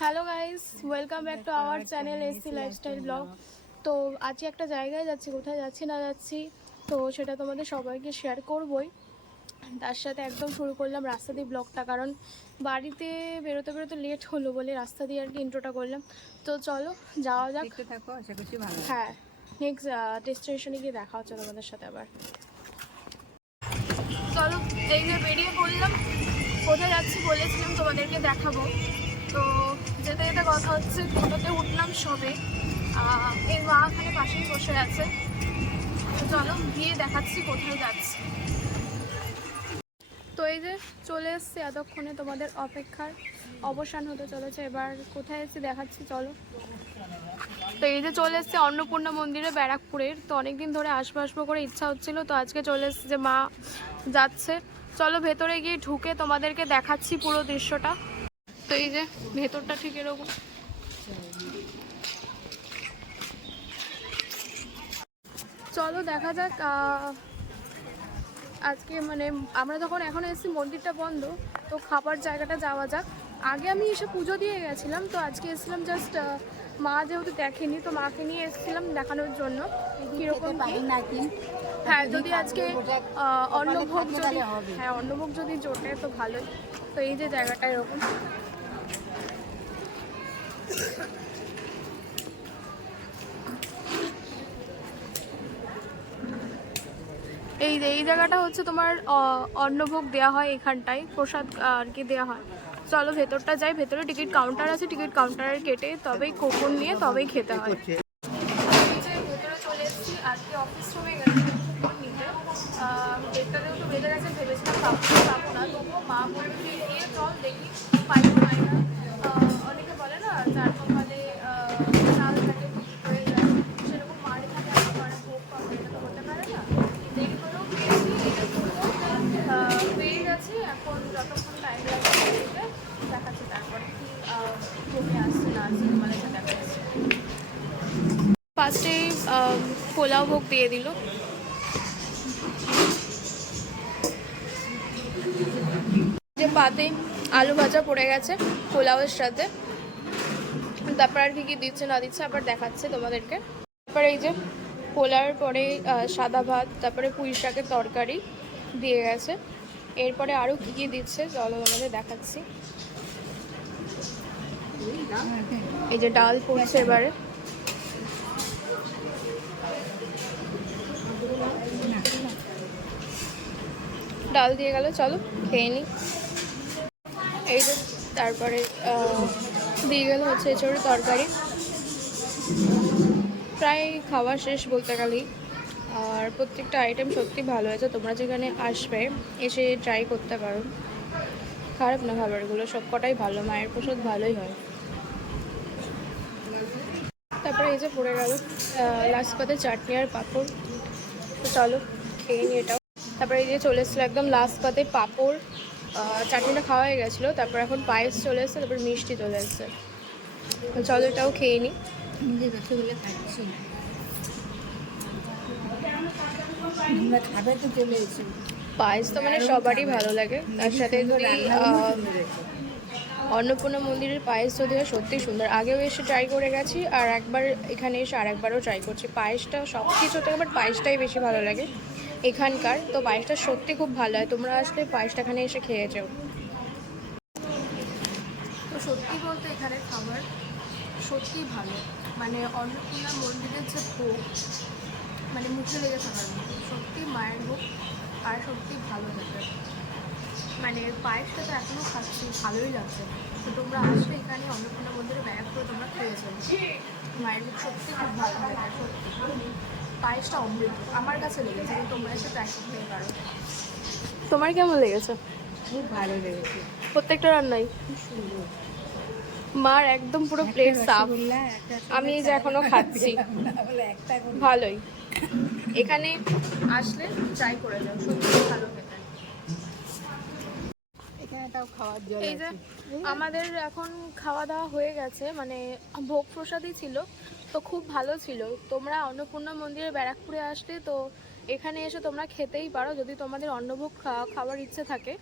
Hello guys welcome back to our channel SC lifestyle vlog তো আজকে একটা জায়গায় যাচ্ছি কোথায় যাচ্ছি না যাচ্ছি তো সেটা তোমাদের সবাইকে শেয়ার করবই। তার সাথে একদম শুরু করলাম রাস্তা দিয়ে ব্লগটা কারণ বাড়িতে বেরোতে বেরোতে লেট হলো বলে রাস্তা দিয়ে আর কি ইন্ট্রোটা করলাম। তো চলো যাওয়া যাক। থাকো আশা করছি ভালো। হ্যাঁ নেক্সট ডেস্টিনেশনে গিয়ে দেখা হচ্ছে তোমাদের সাথে আবার। চলো এই যে বেরিয়ে পড়লাম। কোথায় যাচ্ছি বলেছিলাম তোমাদেরকে দেখাবো। তো যেতে যেতে কথা হচ্ছে টোটোতে উঠলাম সবে। এই মা এখানে পাশেই বসে আছে। চলো গিয়ে দেখাচ্ছি কোথায় যাচ্ছি। তো এই যে চলে এসছি এতক্ষণে তোমাদের অপেক্ষার অবসান হতে চলেছে। এবার কোথায় এসেছি দেখাচ্ছি, চলো। তো এই যে চলে এসছে অন্নপূর্ণা মন্দিরে, ব্যারাকপুরের। তো অনেকদিন ধরে আসব আসব করে ইচ্ছা হচ্ছিল, তো আজকে চলে এসছে যে মা যাচ্ছে। চলো ভেতরে গিয়ে ঢুকে তোমাদেরকে দেখাচ্ছি পুরো দৃশ্যটা। তো এই যে ভেতরটা ঠিক এরকম। চলো দেখা যাক আজকে মানে আমরা যখন এখন এসেছি মন্দিরটা বন্ধ তো খাবার জায়গাটা যাওয়া যাক। আগে আমি এসে পুজো দিয়ে গেছিলাম তো আজকে এসেছিলাম জাস্ট মা যেহেতু দেখেনি তো মাকে নিয়ে এসেছিলাম দেখানোর জন্য। কীরকম কি? হ্যাঁ যদি আজকে অন্নভোগ যদি হ্যাঁ অন্নভোগ যদি জোটে তো ভালোই। তো এই যে জায়গাটা এরকম। এই যে এই জায়গাটা হচ্ছে তোমার অন্নভোগ দেওয়া হয় এখানটায় প্রসাদ আর কি দেওয়া হয়। চলো ভেতরটা যাই ভেতরে টিকিট কাউন্টার আছে টিকিট কাউন্টারে কেটে তবেই কোপন নিয়ে তবেই খেতে হয়। ভেবেছিলাম পাবো না তবুও মা বলবে চল দেখি পাইবো না আহ, অনেকে বলে না চার কপালে আহ, চাল থাকে ঠিক হয়ে যায় সেরকম মার এখানে আমার ভোগ পাবো এটা তো হতে পারে না দেরি করেও পেয়েছি এটা করব আহ, পেয়ে গেছি এখন যতক্ষণ টাইম লাগে দিতে দেখাচ্ছি তারপরে কি আহ, ভোগে আসছে না আসছে তোমাদের সাথে দেখাচ্ছি ফার্স্টে পোলাও ভোগ দিয়ে দিল। যে পাতে আলু ভাজা পড়ে গেছে পোলাওয়ের সাথে। তারপর আর কি কি দিচ্ছে না দিচ্ছে আবার দেখাচ্ছে তোমাদেরকে। তারপরে এই যে পোলার পরে সাদা ভাত, তারপরে পুঁই শাকের তরকারি দিয়ে গেছে। এরপরে আরও কী কী দিচ্ছে চলো তোমাদের দেখাচ্ছি। এই যে ডাল পড়ছে এবারে। ডাল দিয়ে গেল, চলো খেয়ে নিই এই যে তারপরে দিয়ে গেল হচ্ছে এছাড়া তরকারি। প্রায় খাওয়া শেষ বলতে গেলেই। আর প্রত্যেকটা আইটেম সত্যি ভালো হয়েছে, তোমরা যেখানে আসবে, এসে ট্রাই করতে পারো। খারাপ না খাবারগুলো সব কটাই ভালো, মায়ের প্রসাদ ভালোই হয়। তারপরে এই যে পড়ে গেল লাস্ট পাতে চাটনি আর পাঁপড়। তো চলো, খেয়ে নিই এটাও। তারপরে এই যে চলে এসেছিল একদম লাস্ট পাতে পাঁপড় চাটনিটা খাওয়া হয়ে গেছিল তারপর এখন পায়েস চলে এসছে তারপর মিষ্টি চলে এসছে। চলো এটাও খেয়ে নিই পায়েস তো মানে সবারই ভালো লাগে। তার সাথে যদি অন্নপূর্ণা মন্দিরের পায়েস যদি হয় সত্যিই সুন্দর। আগেও এসে ট্রাই করে গেছি, আর একবার এখানে এসে আরেকবারও ট্রাই করছি। পায়েসটা সব কিছু থেকে বাট পায়েসটাই বেশি ভালো লাগে। এখানকার, তো পায়েসটা সত্যি খুব ভালো হয়। তোমরা আসলে পায়েসটা এখানে এসে খেয়ে যাও। তো সত্যি বলতে এখানে খাবার সত্যিই ভালো। মানে অন্নপূর্ণা মন্দিরের যে ভোগ মানে মুখে লেগে থাকার সত্যি মায়ের ভোগ, আর সত্যি ভালো খেতে মানে পায়েসটা তো এখনও খাচ্ছি ভালোই লাগছে। তো তোমরা আসবে এখানে অন্নপূর্ণা মন্দিরে ব্যাগ করে তোমরা খেয়েছো মায়ের ভোগ সত্যি খুব ভালো লাগে সত্যি। পায়েসটা অমৃত আমার কাছে লেগেছে কিন্তু তোমরা এসে ট্রাই করতেই পারো। তোমার কেমন লেগেছে? খুব ভালো লেগেছে। প্রত্যেকটা রান্নাই? মার একদম পুরো প্লেট সাফ। আমি যে এখনও খাচ্ছি। ভালোই। এখানে আসলে ট্রাই করে যাও সত্যি ভালো খেতে এখানে তাও খাওয়ার জল এই যে আমাদের এখন খাওয়া দাওয়া হয়ে গেছে মানে ভোগ প্রসাদই ছিল তো খুব ভালো ছিল। তোমরা অন্নপূর্ণা মন্দিরে ব্যারাকপুরে আসলে তো এখানে এসে তোমরা খেতেই পারো যদি তোমাদের অন্নভোগ খাওয়ার ইচ্ছে থাকে।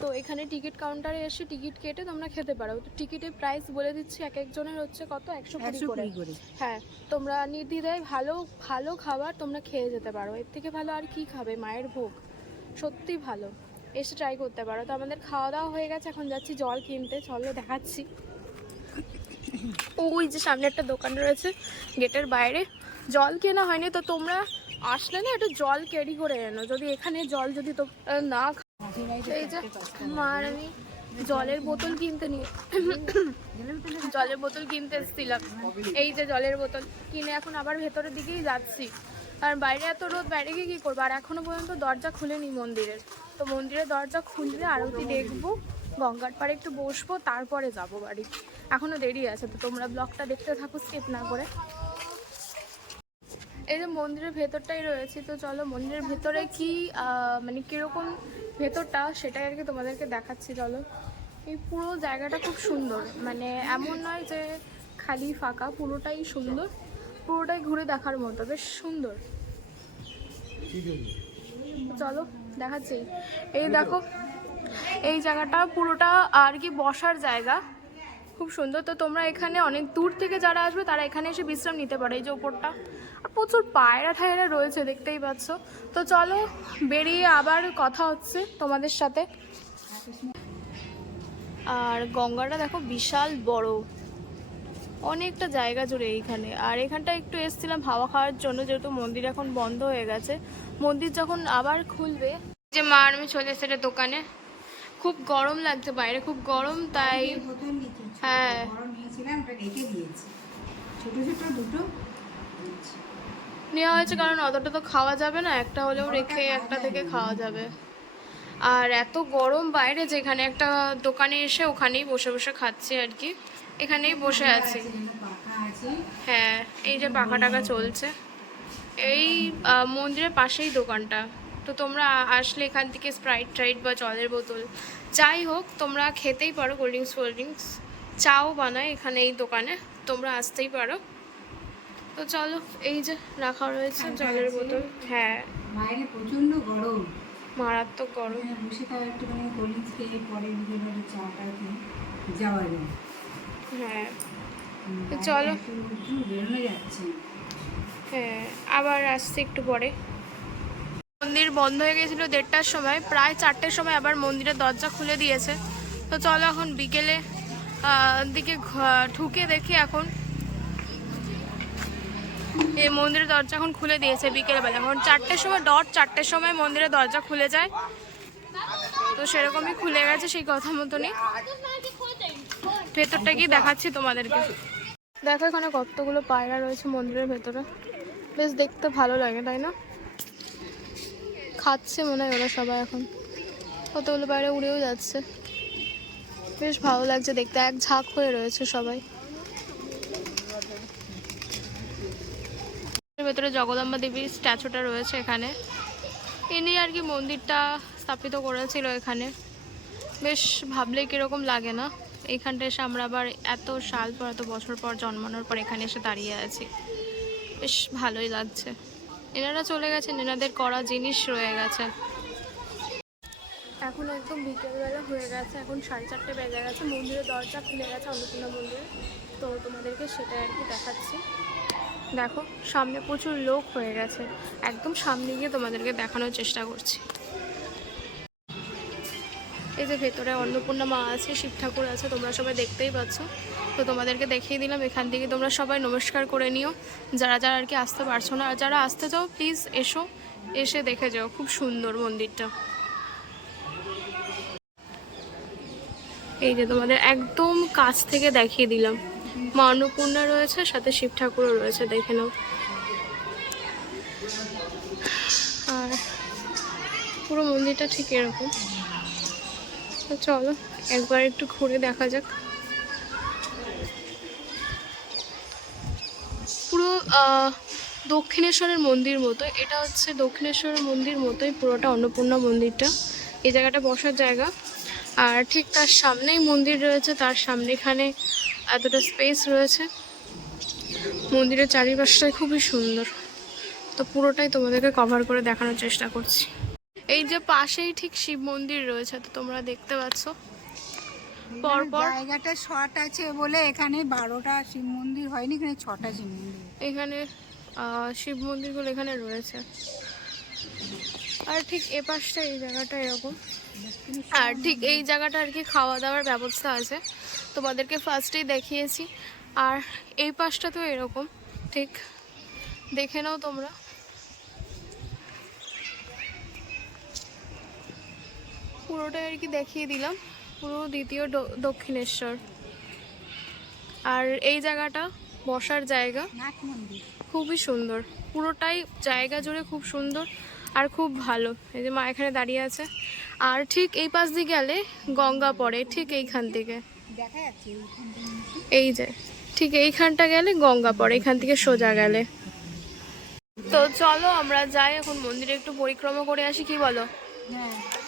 তো এখানে টিকিট কাউন্টারে এসে টিকিট কেটে তোমরা খেতে পারো। তো টিকিটের প্রাইস বলে দিচ্ছি এক একজনের হচ্ছে কত? একশো কুড়ি করে কুড়ি করে। হ্যাঁ তোমরা নির্দ্বিধায় ভালো ভালো খাবার তোমরা খেয়ে যেতে পারো। এর থেকে ভালো আর কি খাবে? মায়ের ভোগ। সত্যি ভালো। এসে ট্রাই করতে পারো। তো আমাদের খাওয়া দাওয়া হয়ে গেছে, এখন যাচ্ছি জল কিনতে। চলো, দেখাচ্ছি। ওই যে সামনে একটা দোকান রয়েছে, গেটের বাইরে। জল কেনা হয়নি, তো তোমরা আসলে না একটু জল ক্যারি করে এনো। যদি এখানে জল যদি তোমরা না এই যে আমি জলের বোতল কিনতে নিয়ে জলের বোতল কিনতে এসেছিলাম। এই যে জলের বোতল। কিনে এখন আবার ভেতরের দিকেই যাচ্ছি। আর বাইরে এত রোদ, বাইরে গিয়ে কী করব? আর এখনও পর্যন্ত দরজা খুলেনি মন্দিরের। তো মন্দিরের দরজা খুললে আরতি দেখব, গঙ্গার পাড়ে একটু বসবো, তারপরে যাব বাড়ি। এখনও দেরি আছে, তো তোমরা ব্লগটা দেখতে থাকো, স্কিপ না করে। এই যে মন্দিরের ভেতরটাই রয়েছে, তো চলো মন্দিরের ভেতরে কি মানে কীরকম ভেতরটা সেটাই আর কি তোমাদেরকে দেখাচ্ছি, চলো। এই পুরো জায়গাটা খুব সুন্দর মানে এমন নয় যে খালি ফাঁকা, পুরোটাই সুন্দর। পুরোটাই ঘুরে দেখার মতো, বেশ সুন্দর। চলো, দেখাচ্ছি। এই দেখো, এই জায়গাটা পুরোটা আর কি বসার জায়গা। খুব সুন্দর। তো তোমরা এখানে অনেক দূর থেকে যারা আসবে, তারা এখানে এসে বিশ্রাম নিতে পারে এই যে ওপরটা। আর প্রচুর পায়রা ঠায়রা রয়েছে, দেখতেই পাচ্ছ। তো চলো, বেরিয়ে আবার কথা হচ্ছে তোমাদের সাথে। আর গঙ্গাটা দেখো বিশাল বড়। অনেকটা জায়গা জুড়ে এইখানে। আর এখানটা একটু এসেছিলাম হাওয়া খাওয়ার জন্য যেহেতু মন্দির এখন বন্ধ হয়ে গেছে। মন্দির যখন আবার খুলবে যে মা আর আমি চলে এসেছে দোকানে খুব গরম লাগছে বাইরে খুব গরম তাই হ্যাঁ। ছোট ছোট দুটো নেওয়া হয়েছে কারণ অতটা তো খাওয়া যাবে না একটা হলেও রেখে একটা থেকে খাওয়া যাবে। আর এত গরম বাইরে যেখানে একটা দোকানে এসে ওখানেই বসে বসে খাচ্ছি আর কি। এখানেই বসে আছি। হ্যাঁ এই যে পাখা টাকা চলছে। এই মন্দিরের পাশেই দোকানটা। তো তোমরা আসলে এখান থেকে স্প্রাইট ট্রাইট বা জলের বোতল যাই হোক তোমরা খেতেই পারো কোল্ড ড্রিঙ্কস কোল্ড ড্রিঙ্কস চাও বানায় এখানে এই দোকানে তোমরা আসতেই পারো। তো চলো এই যে রাখা রয়েছে জলের বোতল। হ্যাঁ। বাইরে প্রচণ্ড গরম। মারাত্মক গরম। বসে একটুখানি কোল্ড ড্রিঙ্কস খেয়ে পরে চাটা যাওয়া যায়। হ্যাঁ। তো চলো। হ্যাঁ আবার আসছে একটু পরে। মন্দির বন্ধ হয়ে গেছিল দেড়টার সময়। প্রায় চারটের সময় আবার মন্দিরের দরজা খুলে দিয়েছে। তো চলো এখন বিকেলে দিকে ঢুকে দেখি এখন। এই মন্দিরের দরজা এখন খুলে দিয়েছে বিকেলবেলা। এখন চারটের সময় ডট চারটের সময় মন্দিরের দরজা খুলে যায়। তো সেরকমই খুলে গেছে সেই কথা মতনই। ভেতরটা গিয়ে দেখাচ্ছি তোমাদেরকে। দেখো, এখানে কতগুলো পায়রা রয়েছে মন্দিরের ভেতরে। বেশ দেখতে ভালো লাগে, তাই না? খাচ্ছে মনে হয় ওরা সবাই এখন। কতগুলো পায়রা উড়েও যাচ্ছে। বেশ ভালো লাগছে দেখতে, এক ঝাঁক হয়ে রয়েছে সবাই। ভেতরে জগদম্বা দেবীর স্ট্যাচুটা রয়েছে এখানে। ইনি আর কি মন্দিরটা স্থাপিত করেছিল এখানে। বেশ ভাবলে কীরকম লাগে না। এইখানটা এসে আমরা আবার এত সাল পর, এত বছর পর জন্মানোর পর এখানে এসে দাঁড়িয়ে আছি। বেশ ভালোই লাগছে। এনারা চলে গেছেন, এনাদের করা জিনিস রয়ে গেছে। এখন একদম বিকেলবেলা হয়ে গেছে, এখন সাড়ে চারটে বেজে গেছে, মন্দিরের দরজা খুলে গেছে, অন্নপূর্ণা মন্দিরে। তো তোমাদেরকে সেটা আর কি দেখাচ্ছি। দেখো, সামনে প্রচুর লোক হয়ে গেছে। একদম সামনে গিয়ে তোমাদেরকে দেখানোর চেষ্টা করছি। এই যে ভেতরে অন্নপূর্ণা মা আছে, শিব ঠাকুর আছে, তোমরা সবাই দেখতেই পাচ্ছ। তো তোমাদেরকে দেখিয়ে দিলাম, এখান থেকে তোমরা সবাই নমস্কার করে নিও। যারা যারা আর কি আসতে পারছ না, আর যারা আসতে চাও প্লিজ এসো, এসে দেখে যাও, খুব সুন্দর মন্দিরটা। এই যে তোমাদের একদম কাছ থেকে দেখিয়ে দিলাম। মা অন্নপূর্ণা রয়েছে, সাথে শিব ঠাকুরও রয়েছে, দেখে নাও। আর পুরো মন্দিরটা ঠিক এরকম। তো চলো, একবার একটু ঘুরে দেখা যাক। পুরো দক্ষিণেশ্বরের মন্দির মতো এটা হচ্ছে দক্ষিণেশ্বরের মন্দির মতোই, পুরোটা অন্নপূর্ণা মন্দিরটা। এই জায়গাটা বসার জায়গা। আর ঠিক তার সামনেই মন্দির রয়েছে, তার সামনে এখানে এতটা স্পেস রয়েছে। মন্দিরের চারিপাশটাই খুবই সুন্দর। তো পুরোটাই তোমাদেরকে কভার করে দেখানোর চেষ্টা করছি। এই যে পাশেই ঠিক শিব মন্দির রয়েছে তো তোমরা দেখতে পাচ্ছ। পরপর জায়গাটা শর্ট আছে বলে এখানে বারোটা শিব মন্দির হয়নি এখানে ছটা শিব মন্দির। এখানে শিব মন্দিরগুলো এখানে রয়েছে। আর ঠিক এ পাশটা এই জায়গাটা এরকম। আর ঠিক এই জায়গাটা আর কি খাওয়া দাওয়ার ব্যবস্থা আছে। তোমাদেরকে ফার্স্টেই দেখিয়েছি। আর এই পাশটা তো এরকম ঠিক। দেখে নাও তোমরা। পুরোটাই আর কি দেখিয়ে দিলাম। পুরো দ্বিতীয় দক্ষিণেশ্বর। আর এই জায়গাটা বসার জায়গা। খুবই সুন্দর। পুরোটাই জায়গা জুড়ে খুব সুন্দর আর খুব ভালো। এই যে মা এখানে দাঁড়িয়ে আছে। আর ঠিক এই পাশ দিয়ে গেলে গঙ্গা পড়ে ঠিক এইখান থেকে। এই যে ঠিক এইখানটা গেলে গঙ্গা পড়ে এখান থেকে সোজা গেলে। তো চলো আমরা যাই এখন মন্দিরে একটু পরিক্রমা করে আসি কি বলো? হ্যাঁ।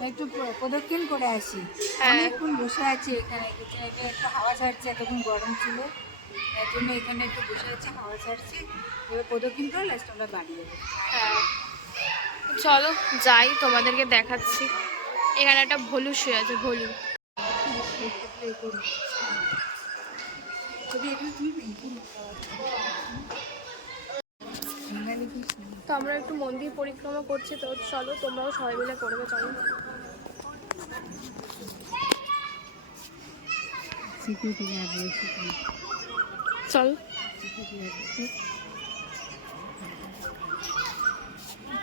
একটু প্র- প্রদক্ষিণ করে আসি। হ্যাঁ। অনেকক্ষণ বসে আছি এখানে একটু হাওয়া ছাড়ছে এতক্ষণ গরম ছিল। তার জন্য এখানে একটু বসে আছি হাওয়া ছাড়ছে এবার প্রদক্ষিণ করে লাস্ট আমরা বাড়ি যাব। হ্যাঁ। চলো যাই তোমাদেরকে দেখাচ্ছি। এখানে একটা ভলু শুয়ে আছে ভলু। তুমি আমরা একটু মন্দির পরিক্রমা করছি, তো চলো তোমরাও সবাই মিলে করবে চলো চল।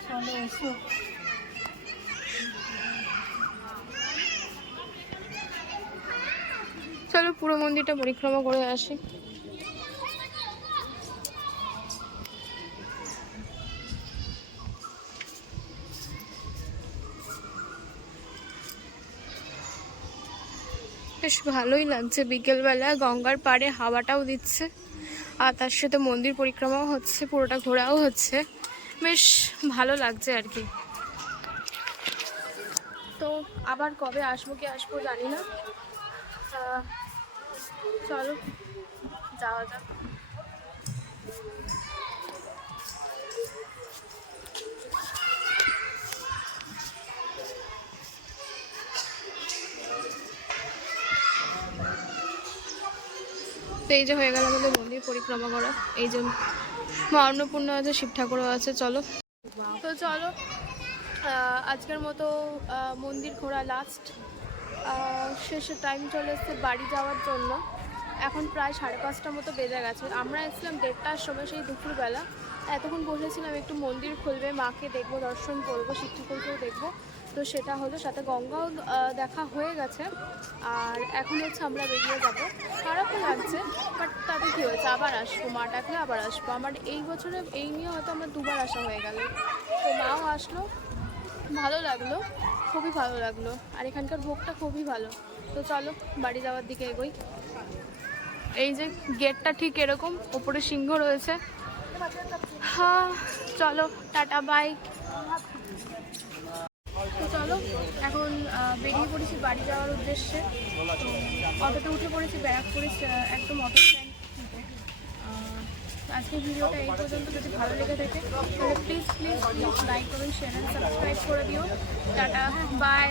চলো। চলো পুরো মন্দিরটা পরিক্রমা করে আসি। বেশ ভালোই লাগছে। বিকেলবেলা গঙ্গার পাড়ে হাওয়াটাও দিচ্ছে, আর তার সাথে মন্দির পরিক্রমাও হচ্ছে, পুরোটা ঘোরাও হচ্ছে। বেশ ভালো লাগছে আর কি। তো আবার কবে আসব কি আসব জানি না। চলো, যাওয়া যাক। তো এই যে হয়ে গেল আমাদের মন্দির পরিক্রমা করা। এই যে মা অন্নপূর্ণা আছে শিব ঠাকুরও আছে, চলো। তো চলো আজকের মতো মন্দির ঘোরা লাস্ট শেষে টাইম চলে এসছে বাড়ি যাওয়ার জন্য। এখন প্রায় সাড়ে পাঁচটার মতো বেজে গেছে। আমরা এসেছিলাম দেড়টার সময়, সেই দুপুরবেলা। এতক্ষণ বসেছিলাম, একটু মন্দির খুলবে, মাকে দেখব, দর্শন করব, শিব ঠাকুরকেও দেখব। তো সেটা হলো, সাথে গঙ্গাও দেখা হয়ে গেছে। আর এখন হচ্ছে আমরা বেরিয়ে যাব। খারাপও লাগছে বাট তাতে কী হয়েছে? আবার আসব মা ডাকলে আবার আসব। আমার এই বছরে, এই নিয়ে হয়তো আমার দুবার আসা হয়ে গেল। তো মাও আসলো, ভালো লাগল, খুবই ভালো লাগল। আর এখানকার ভোগটা খুবই ভালো। তো চলো, বাড়ি যাওয়ার দিকে এগোই। এই যে গেটটা ঠিক এরকম, ওপরে সিংহ রয়েছে। হ্যাঁ চলো, টাটা বাই তো চলো, এখন বেরিয়ে পড়েছি বাড়ি যাওয়ার উদ্দেশ্যে। তো অটোতে উঠে পড়েছি ব্যারাকপুরে একদম অটো স্ট্যান্ড আজকের ভিডিওটা এই পর্যন্ত। যদি ভালো লেগে থাকে, তাহলে প্লিজ প্লিজ প্লিজ লাইক করুন শেয়ার অ্যান্ড সাবস্ক্রাইব করে দিও। Tata bye